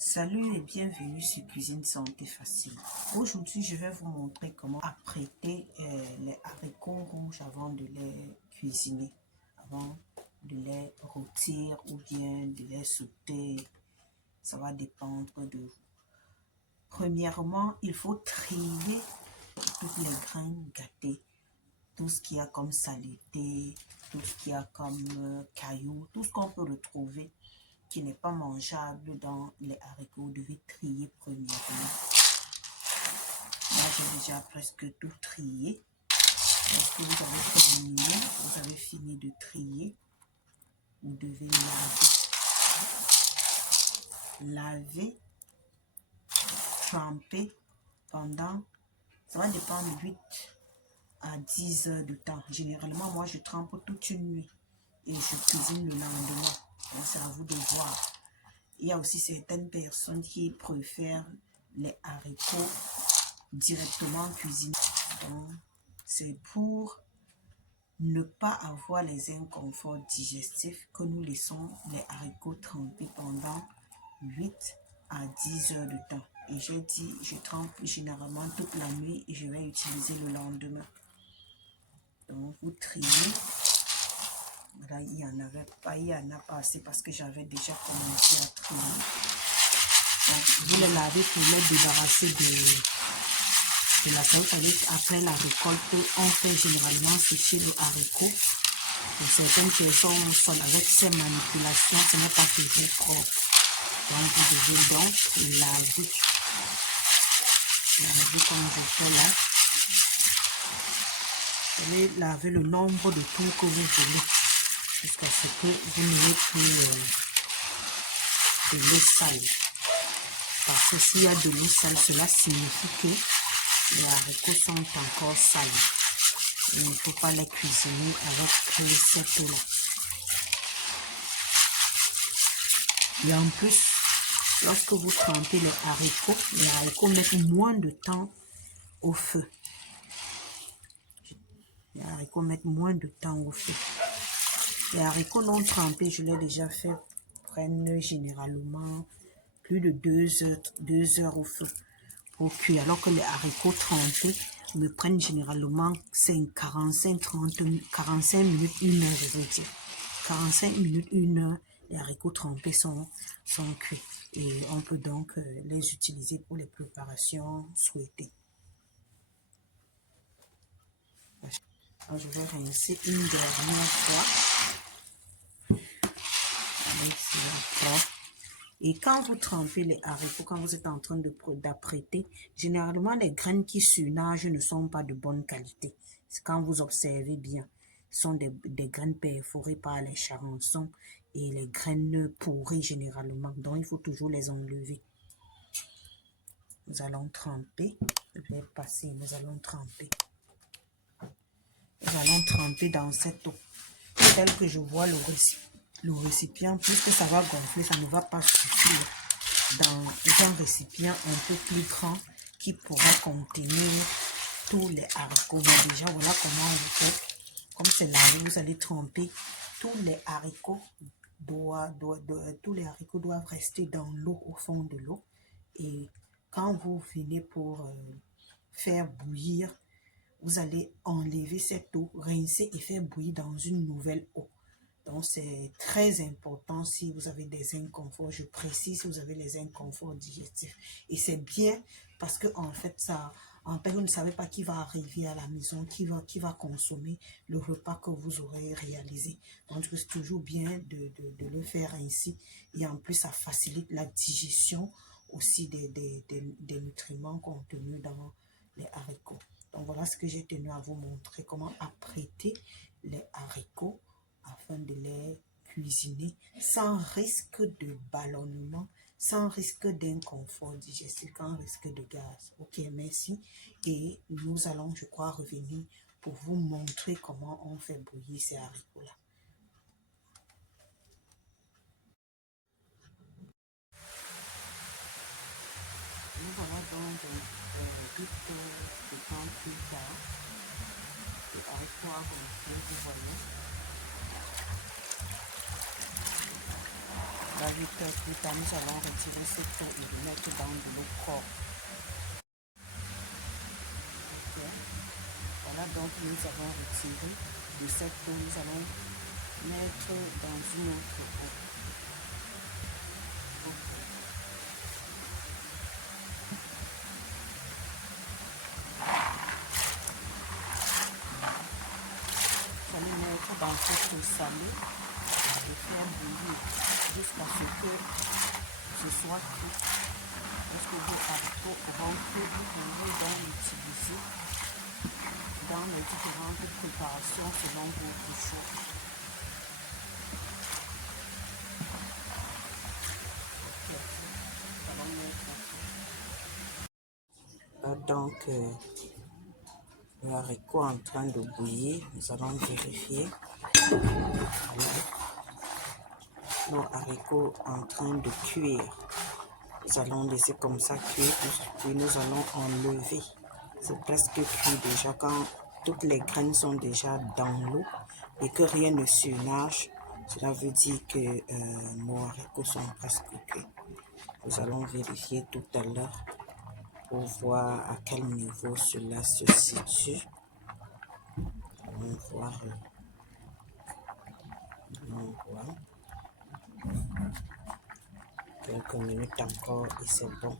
Salut et bienvenue sur Cuisine Santé Facile. Aujourd'hui, je vais vous montrer comment apprêter les haricots rouges avant de les cuisiner, avant de les rôtir ou bien de les sauter. Ça va dépendre de vous. Premièrement, il faut trier toutes les graines gâtées, tout ce qu'il y a comme saleté, tout ce qu'il y a comme cailloux, tout ce qu'on peut retrouver qui n'est pas mangeable dans les haricots. Vous devez trier premièrement. Là, j'ai déjà presque tout trié. Lorsque vous avez terminé, vous avez fini de trier, vous devez laver, tremper pendant, ça va dépendre de 8 à 10 heures de temps. Généralement, moi, je trempe toute une nuit et je cuisine le lendemain. Donc, c'est à vous de voir. Il y a aussi certaines personnes qui préfèrent les haricots directement cuisinés. Donc, c'est pour ne pas avoir les inconforts digestifs que nous laissons les haricots tremper pendant 8 à 10 heures de temps. Et j'ai dit, je trempe généralement toute la nuit et je vais utiliser le lendemain. Donc, vous triez. Là, il n'y en avait pas, il y en a pas assez parce que j'avais déjà commencé à trier. Donc, vous les lavez pour les débarrasser de la sauce. Après la récolte, on fait généralement sécher le haricot. Pour certaines personnes sont avec ces manipulations, ce n'est pas toujours propre. Donc, vous devez donc le laver. Laver comme je fais là. Vous allez laver le nombre de tours que vous voulez jusqu'à ce que vous n'ayez plus de l'eau sale. Parce que s'il y a de l'eau sale, cela signifie que les haricots sont encore salés. Il ne faut pas les cuisiner avec cette eau-là. Et en plus, lorsque vous trempez les haricots mettent moins de temps au feu. Les haricots mettent moins de temps au feu. Les haricots non trempés, je l'ai déjà fait, prennent généralement plus de 2 heures au feu pour cuire. Alors que les haricots trempés me prennent généralement 45 minutes, 1 heure, je veux dire. 45 minutes, 1 heure, les haricots trempés sont cuits. Et on peut donc les utiliser pour les préparations souhaitées. Alors, je vais rincer une dernière fois. Et quand vous trempez les haricots, quand vous êtes en train d'apprêter, généralement les graines qui surnagent ne sont pas de bonne qualité. Quand vous observez bien, ce sont des graines perforées par les charançons et les graines pourries généralement. Donc il faut toujours les enlever. Nous allons tremper. Je vais passer, nous allons tremper. Nous allons tremper dans cette eau. Tel que je vois le récipient, puisque ça va gonfler, ça ne va pas suffire dans un récipient un peu plus grand qui pourra contenir tous les haricots. Donc déjà, voilà comment vous faites. Comme c'est lavé, vous allez tremper tous les haricots. Tous les haricots doivent rester dans l'eau, au fond de l'eau. Et quand vous venez pour faire bouillir, vous allez enlever cette eau, rincer et faire bouillir dans une nouvelle eau. Donc, c'est très important si vous avez des inconforts. Je précise si vous avez les inconforts digestifs. Et c'est bien parce que en fait, vous ne savez pas qui va arriver à la maison, qui va consommer le repas que vous aurez réalisé. Donc, c'est toujours bien de le faire ainsi. Et en plus, ça facilite la digestion aussi des nutriments contenus dans les haricots. Donc, voilà ce que j'ai tenu à vous montrer, comment apprêter les haricots afin de les cuisiner sans risque de ballonnement, sans risque d'inconfort digestif, sans risque de gaz. Ok, merci. Et nous allons, je crois, revenir pour vous montrer comment on fait bouillir ces haricots-là. Nous voilà donc 8 heures de temps plus tard. Les haricots à gonfler, vous voyez. Là, 8 heures plus tard, nous allons retirer cette eau et le mettre dans de l'eau propre. Okay. Voilà, donc nous avons retiré de cette eau, nous allons mettre dans une autre eau. Vous allez mettre dans cette eau salée et faire bouillir jusqu'à ce que ce soit cuit. Lorsque vos haricots auront cuit, vous pouvez donc l'utiliser dans les différentes préparations selon votre choix. Donc, le haricot en train de bouillir, nous allons vérifier. Nos haricots en train de cuire. Nous allons laisser comme ça cuire, puis nous allons enlever. C'est presque cuit déjà quand toutes les graines sont déjà dans l'eau et que rien ne submerge. Cela veut dire que nos haricots sont presque cuits. Nous allons vérifier tout à l'heure pour voir à quel niveau cela se situe. Allons voir. Quelques minutes encore et c'est bon.